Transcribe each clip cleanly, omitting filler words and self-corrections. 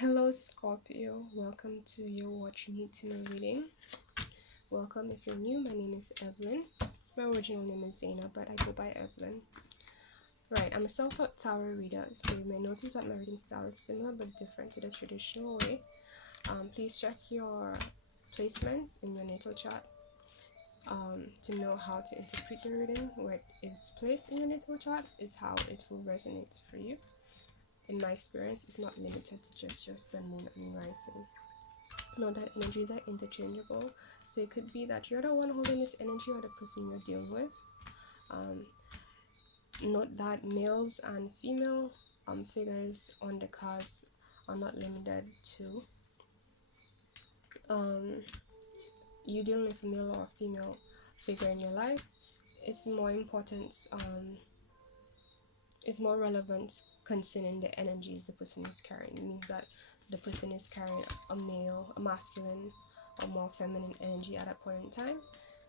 Hello Scorpio, welcome to your What You Need to Know reading. Welcome if you're new, my name is Evelyn. My original name is Zaina, but I go by Evelyn. Right, I'm a self-taught tarot reader, so you may notice that my reading style is similar but different to the traditional way. Please check your placements in your natal chart to know how to interpret the reading. Where it is placed in your natal chart is how it will resonate for you. In my experience, it's not limited to just your sun, moon, and rising. Know that energies are interchangeable, so it could be that you're the one holding this energy or the person you're dealing with. Note that males and female figures on the cards are not limited to you dealing with a male or female figure in your life. It's more important, it's more relevant concerning the energies the person is carrying. It means that the person is carrying a male, a masculine, or more feminine energy at a point in time,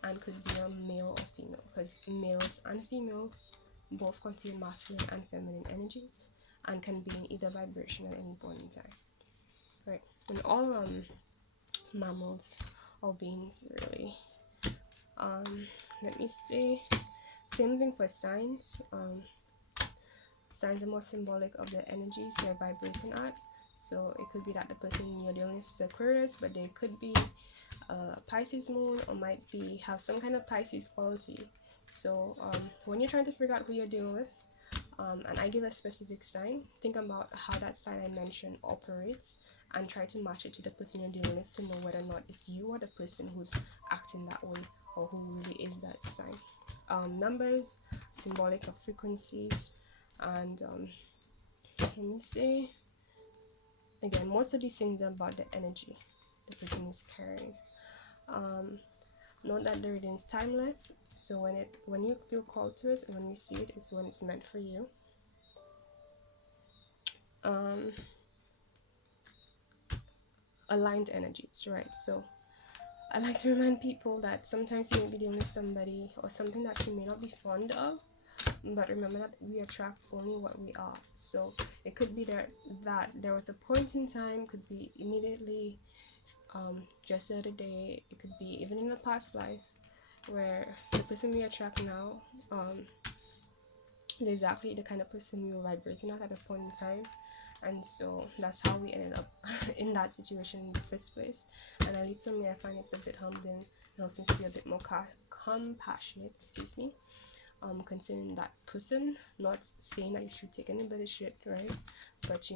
and could be a male or female, because males and females both contain masculine and feminine energies and can be in either vibration at any point in time. Right. And all mammals or beings really. Let me see. Same thing for signs. Signs are more symbolic of the energies they're vibrating at. So it could be that the person you're dealing with is Aquarius, but they could be Pisces moon, or might be have some kind of Pisces quality. So when you're trying to figure out who you're dealing with, and I give a specific sign, think about how that sign I mentioned operates and try to match it to the person you're dealing with to know whether or not it's you or the person who's acting that way, or who really is that sign. Numbers, symbolic of frequencies, and let me see. Again, most of these things are about the energy the person is carrying. Note that the reading is timeless, so when you feel called to it and when you see it, is when it's meant for you. Aligned energies, right? So I like to remind people that sometimes you may be dealing with somebody or something that you may not be fond of, but remember that we attract only what we are. So it could be that there was a point in time, could be immediately, just the other day, it could be even in a past life, where the person we attract now is exactly the kind of person we were vibrating at a point in time. And so that's how we ended up in that situation in the first place. And at least for me, I find it's a bit humbling, and also to be a bit more compassionate, concerning that person. Not saying that you should take anybody's shit, right? But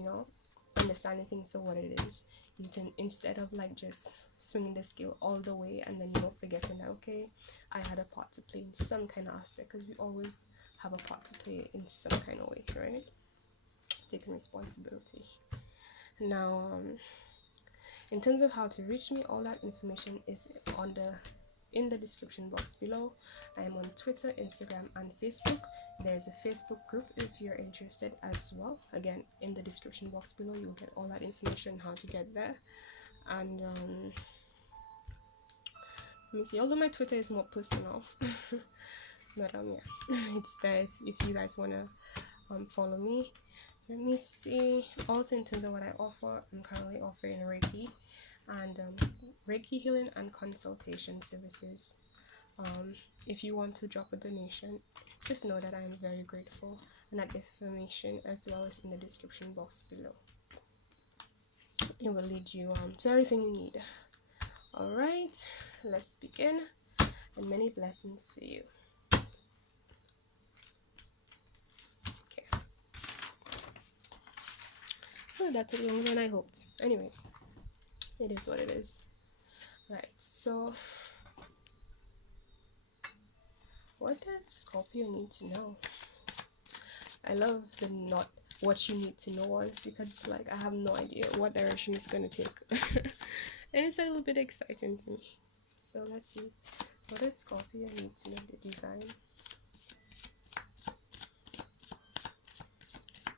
understanding things for what it is. You can, instead of like just swinging the scale all the way and then forgetting that, okay, I had a part to play in some kind of aspect, because we always have a part to play in some kind of way, right? Taking responsibility. Now, in terms of how to reach me, all that information is in the description box below. I am on Twitter, Instagram, and Facebook. There's a Facebook group if you're interested as well. Again, in the description box below, you'll get all that information how to get there. And let me see. Although my Twitter is more personal, but yeah, it's there if you guys wanna follow me. Let me see. Also, in terms of what I offer, I'm currently offering Reiki and Reiki healing and consultation services. If you want to drop a donation, just know that I am very grateful, and that information as well is in the description box below. It will lead you to everything you need. Alright, let's begin, and many blessings to you. Okay. Oh, that took longer than I hoped. Anyways, it is what it is. Right, so what does Scorpio need to know? I love the not what you need to know ones, because it's like I have no idea what direction it's gonna take. And it's a little bit exciting to me. So let's see. What does Scorpio need to know the divine?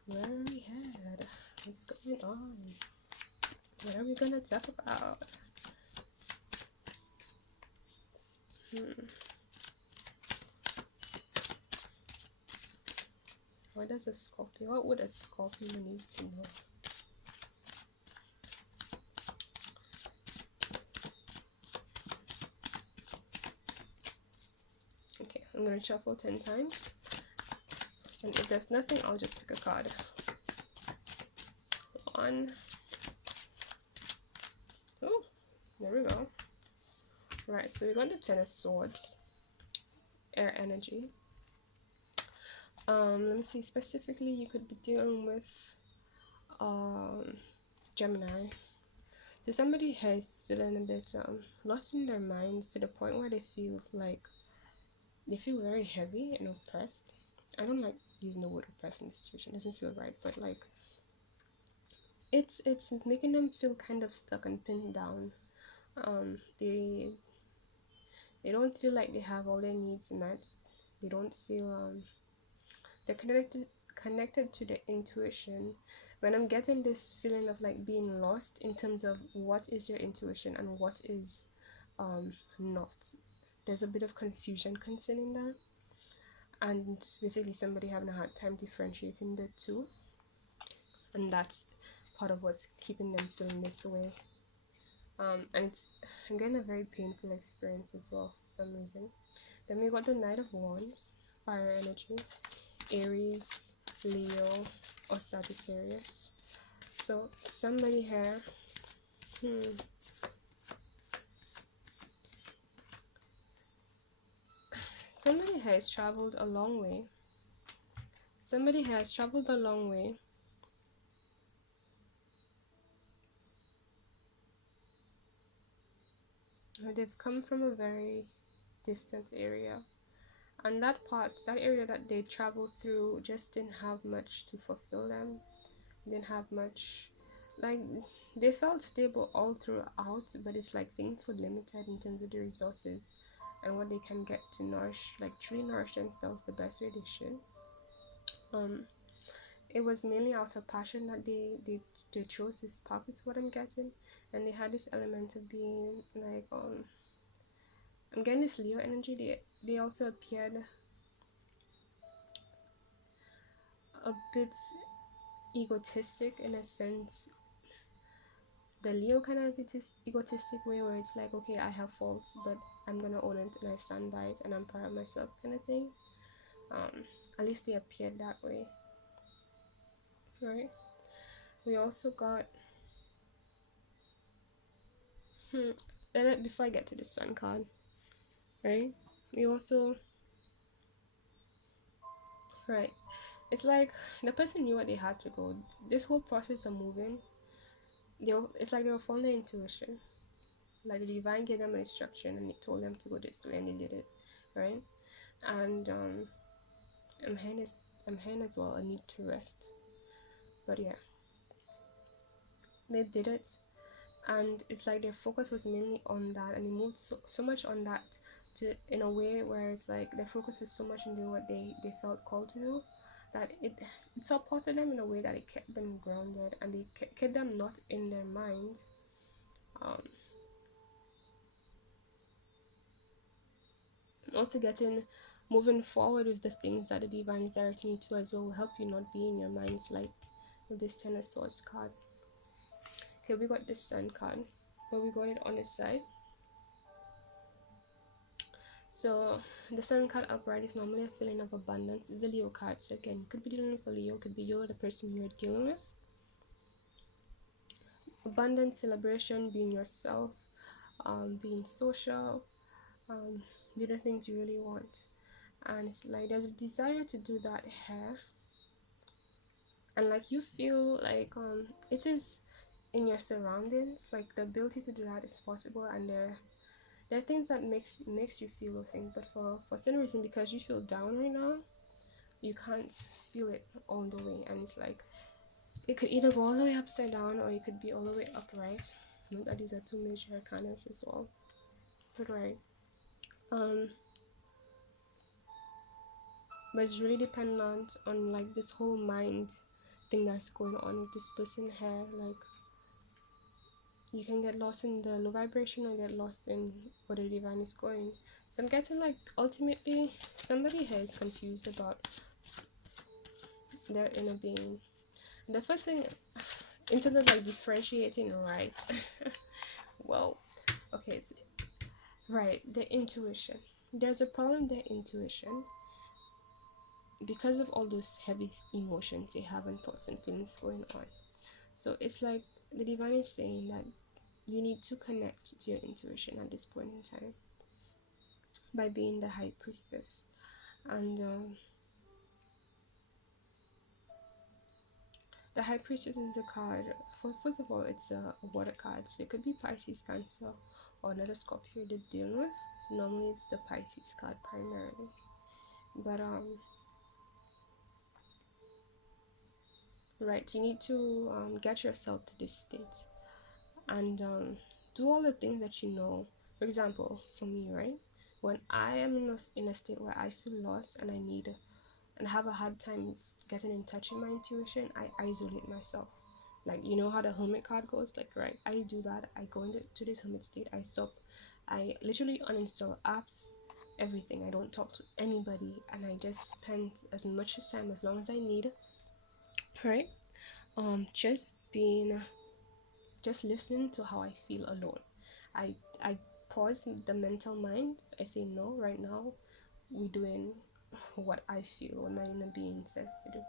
Where are we headed? What's going on? What are we gonna talk about? What would a Scorpio need to know? I'm going to shuffle 10 times. And if there's nothing, I'll just pick a card. 1. Oh, there we go. Right, so we got the 10 of Swords. Air energy. Let me see. Specifically, you could be dealing with Gemini. So somebody has feeling a bit lost in their minds to the point where they feel very heavy and oppressed. I don't like using the word oppressed in this situation. It doesn't feel right, but like it's making them feel kind of stuck and pinned down. They don't feel like they have all their needs met. They don't feel they're connected to the intuition. When I'm getting this feeling of like being lost in terms of what is your intuition and what is not, there's a bit of confusion concerning that, and basically somebody having a hard time differentiating the two, and that's part of what's keeping them feeling this way. And it's again a very painful experience as well for some reason. Then we got the Knight of Wands, fire energy, Aries, Leo, or Sagittarius. So somebody here, somebody has traveled a long way. Somebody has traveled a long way. They've come from a very distant area, and that area that they traveled through just didn't have much to fulfill them. Didn't have much, like they felt stable all throughout, but it's like things were limited in terms of the resources and what they can get to truly nourish themselves the best way they should. It was mainly out of passion that they chose this path, is what I'm getting, and they had this element of being like I'm getting this Leo energy. They also appeared a bit egotistic in a sense. The Leo kind of egotistic way where it's like, okay, I have faults, but I'm gonna own it and I stand by it and I'm proud of myself kind of thing. At least they appeared that way, right? We also got before I get to the Sun card, right? We also right. It's like the person knew what they had to go. This whole process of moving, it's like they were following their intuition. Like the divine gave them an instruction and it told them to go this way and they did it, right? And I'm hearing as well a need to rest. But yeah, they did it, and it's like their focus was mainly on that, and they moved so much on that to in a way where it's like their focus was so much in doing what they felt called to do, that it supported them in a way that it kept them grounded and they kept them not in their mind. Also moving forward with the things that the divine is directing you to as well will help you not be in your minds, like with this Ten of Swords card. Okay, we got this Sun card, but we got it on its side. So the Sun card upright is normally a feeling of abundance. It's the Leo card, so again, you could be dealing with a Leo, could be you or the person you're dealing with. Abundance, celebration, being yourself, being social, do the things you really want. And it's like there's a desire to do that here, and like you feel like it is in your surroundings, like the ability to do that is possible, and there are things that makes you feel those things, but for some reason, because you feel down right now, you can't feel it all the way, and it's like it could either go all the way upside down or it could be all the way upright. Note that these are two major arcanas as well, but right, but it's really dependent on like this whole mind thing that's going on with this person here. Like you can get lost in the low vibration or get lost in where the divine is going. So I'm getting like ultimately somebody here is confused about their inner being. The first thing in terms of like differentiating, right? Well, okay, it's right, the intuition. there's a problem with their intuition because of all those heavy emotions they have and thoughts and feelings going on. So it's like the divine is saying that you need to connect to your intuition at this point in time by being the high priestess. And the high priestess is a card. First of all, it's a water card, so it could be Pisces, Cancer, or another Scorpio you're dealing with. Normally, it's the Pisces card primarily, but right, you need to get yourself to this state and do all the things that you know. For example, for me, right, when I am in a state where I feel lost and I need and have a hard time getting in touch with my intuition, I isolate myself. Like, you know how the hermit card goes? Like, right, I do that. I go into this hermit state. I stop. I literally uninstall apps, everything. I don't talk to anybody, and I just spend as much time as long as I need, right? Just being, just listening to how I feel alone. I pause the mental mind. I say no. Right now, we're doing what I feel, what my inner being says to do,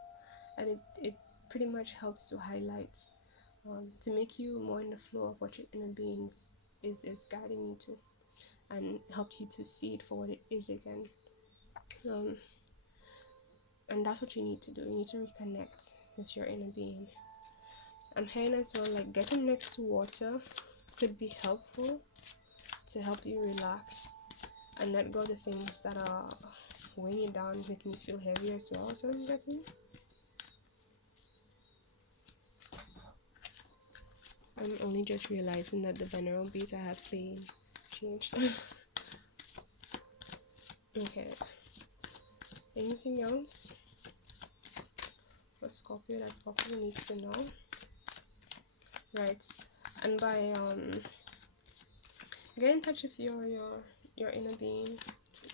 and it pretty much helps to highlight, to make you more in the flow of what your inner being is guiding you to, and help you to see it for what it is again. Um, and that's what you need to do. You need to reconnect with your inner being. I'm hearing as well, like getting next to water could be helpful to help you relax and let go of the things that are weighing you down, making you feel heavy as well. So I'm getting. I'm only just realizing that the binaural beats I have playing changed. Okay. Anything else for Scorpio that Scorpio needs to know? Right. And by get in touch with your inner being,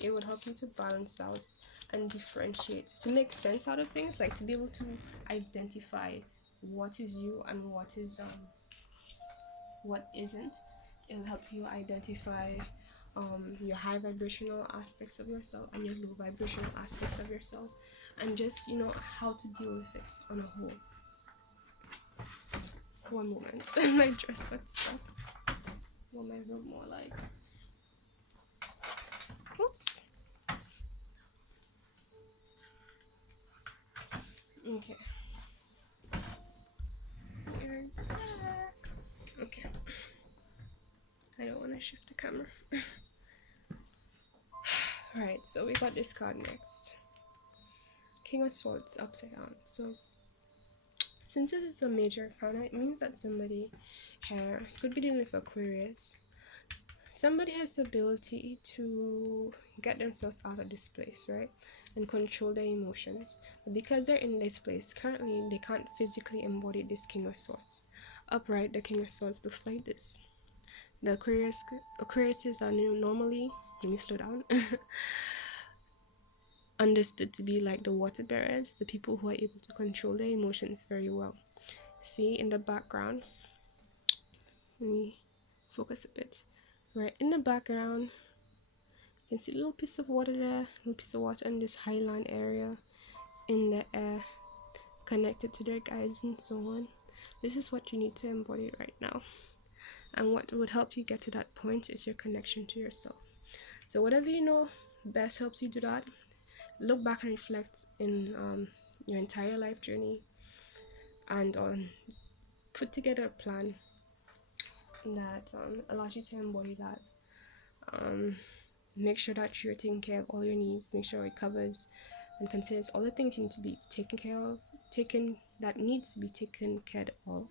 it would help you to balance out and differentiate, to make sense out of things, like to be able to identify what is you and what isn't. It will help you identify your high vibrational aspects of yourself and your low vibrational aspects of yourself, and just how to deal with it on a whole. One moment. My dress got stuck. Well, my room more like. Oops. Okay. We're back. Okay. I don't want to shift the camera. Right, so we got this card next. King of Swords upside down. So, since this is a major arcana, it means that somebody here could be dealing with Aquarius. Somebody has the ability to get themselves out of this place, right? And control their emotions. But because they're in this place, currently they can't physically embody this King of Swords. Upright, the King of Swords looks like this. The Aquariuses are normally, let me slow down, understood to be like the water bearers, the people who are able to control their emotions very well. See in the background, let me focus a bit. Right in the background, you can see a little piece of water there, a little piece of water in this highland area, in the air, connected to their guides and so on. This is what you need to embody right now. And what would help you get to that point is your connection to yourself. So whatever you know best helps you do that. Look back and reflect in your entire life journey, and put together a plan that allows you to embody that. Make sure that you're taking care of all your needs. Make sure it covers and considers all the things you need to be taken care of, that needs to be taken care of,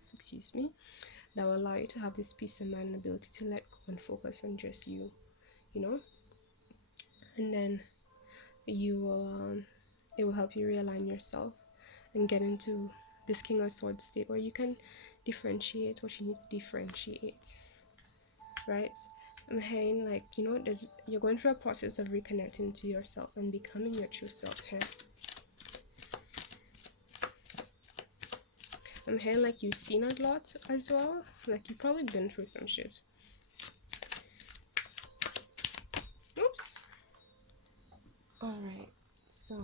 that will allow you to have this peace of mind and ability to let go and focus on just you, and then you will it will help you realign yourself and get into this King of Swords state where you can differentiate what you need to differentiate, right? I'm hearing like, you're going through a process of reconnecting to yourself and becoming your true self here. I'm hearing like you've seen a lot as well, like you've probably been through some shit. Oops. Alright, so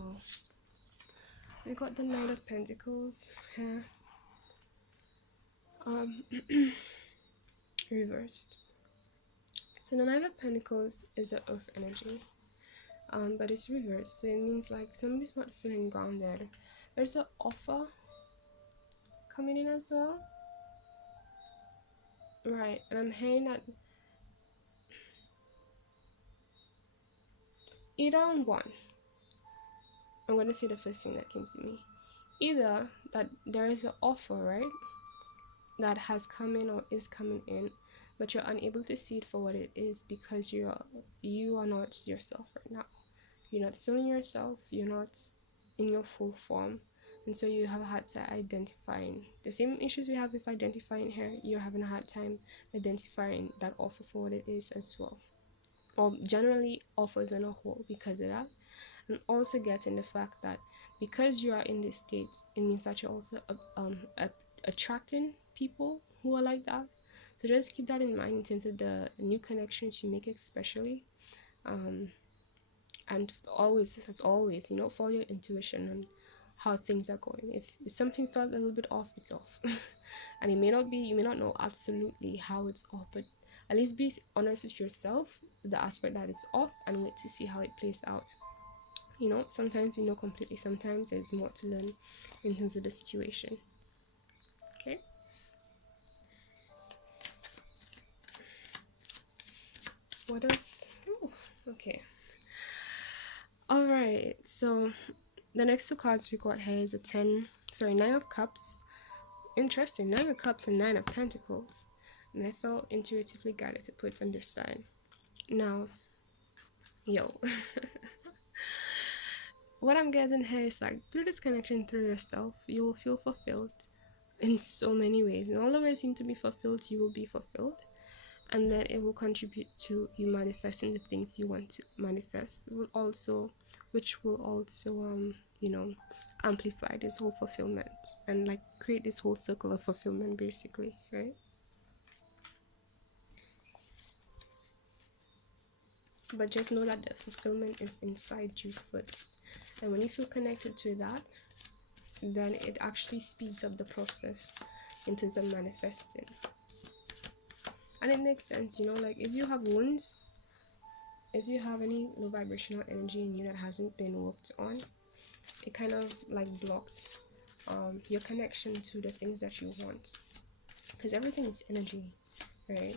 we got the Knight of Pentacles here. Reversed. So the Knight of Pentacles is an earth energy. But it's reversed, so it means like somebody's not feeling grounded. There's an offer coming in as well. Right, and I'm hearing that either one. I'm gonna say the first thing that came to me. Either that there is an offer, right, that has come in or is coming in, but you're unable to see it for what it is because you are not yourself right now. You're not feeling yourself. You're not in your full form, and so you have had to identifying the same issues we have with identifying here. You're having a hard time identifying that offer for what it is as well, or generally offers on a whole because of that. And also getting the fact that because you are in this state, it means that you're also attracting people who are like that. So just keep that in mind in terms of the new connections you make, especially. And always, as always, follow your intuition and how things are going. If something felt a little bit off, it's off. And you may not know absolutely how it's off, but at least be honest with yourself, the aspect that it's off, and wait to see how it plays out. Sometimes we know completely, sometimes there's more to learn in terms of the situation. Okay. What else? Ooh, okay. All right, so the next two cards we got here is Nine of Cups. Interesting, Nine of Cups and Nine of Pentacles. And I felt intuitively guided to put on this side. Now, what I'm getting here is like, through this connection through yourself, you will feel fulfilled in so many ways. In all the ways you need to be fulfilled, you will be fulfilled. And then it will contribute to you manifesting the things you want to manifest, which will also amplify this whole fulfillment and like create this whole circle of fulfillment, basically, right? But just know that the fulfillment is inside you first, and when you feel connected to that, then it actually speeds up the process in terms of manifesting. And it makes sense, like if you have wounds, if you have any low vibrational energy in you that hasn't been worked on, it kind of like blocks your connection to the things that you want, because everything is energy, right?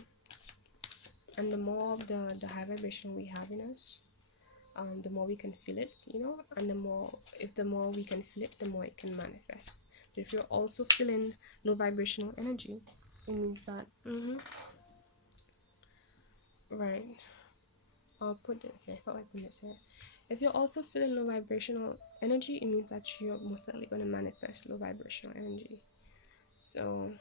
And the more of the high vibration we have in us, the more we can feel it, and the more we can feel it, the more it can manifest. But if you're also feeling low vibrational energy, it means that right. I'll put it. Okay, I felt like putting this here. If you're also feeling low vibrational energy, it means that you're most likely going to manifest low vibrational energy. So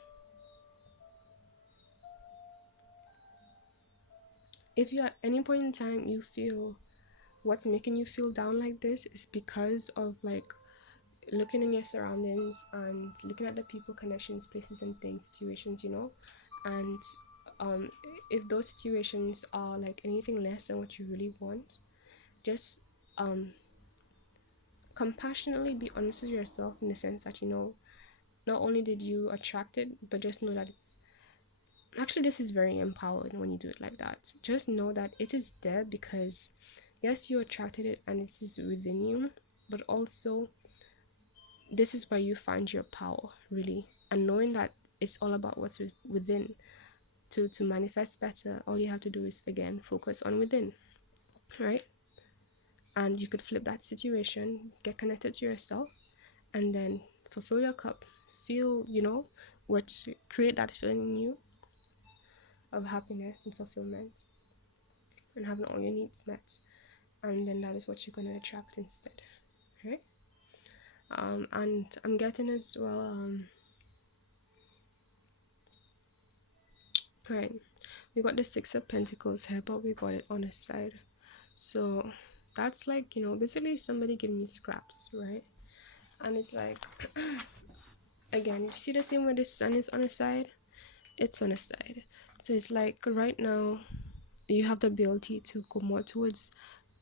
if you at any point in time you feel what's making you feel down like this is because of like looking in your surroundings and looking at the people, connections, places and things, situations, and if those situations are like anything less than what you really want, just compassionately be honest with yourself in the sense that not only did you attract it, but just know that it's actually, this is very empowering when you do it like that. Just know that it is there because yes, you attracted it and it is within you, but also this is where you find your power, really. And knowing that it's all about what's within. To manifest better, all you have to do is again focus on within, right? And you could flip that situation, get connected to yourself, and then fulfill your cup. Feel, what create that feeling in you of happiness and fulfillment and having all your needs met. And then that is what you're gonna attract instead, right? And I'm getting as well, right, we got the Six of Pentacles here, but we got it on the side. So that's like, basically somebody giving you scraps, right? And it's like, again, you see the same way the Sun is on the side? It's on the side. So it's like right now you have the ability to go more towards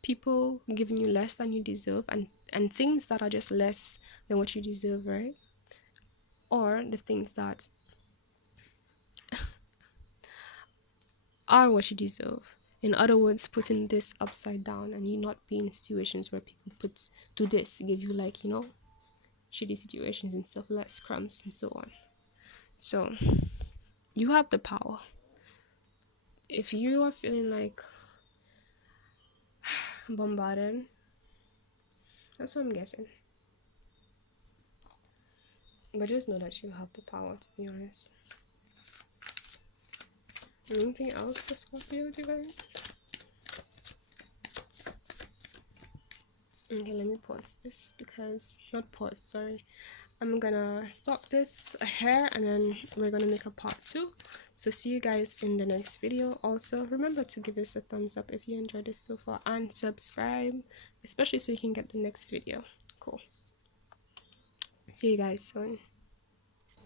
people giving you less than you deserve, and things that are just less than what you deserve, right? Or the things that are what you deserve. In other words, putting this upside down and you not be in situations where people do this, give you like, shitty situations and stuff, less crumbs and so on. So you have the power. If you are feeling like bombarded, that's what I'm getting. But just know that you have the power, to be honest. Anything else for Scorpio, divine? Okay, let me pause this because, not pause, sorry. I'm gonna stop this here and then we're gonna make a part 2. So see you guys in the next video. Also, remember to give us a thumbs up if you enjoyed this so far and subscribe, especially so you can get the next video. Cool. See you guys soon.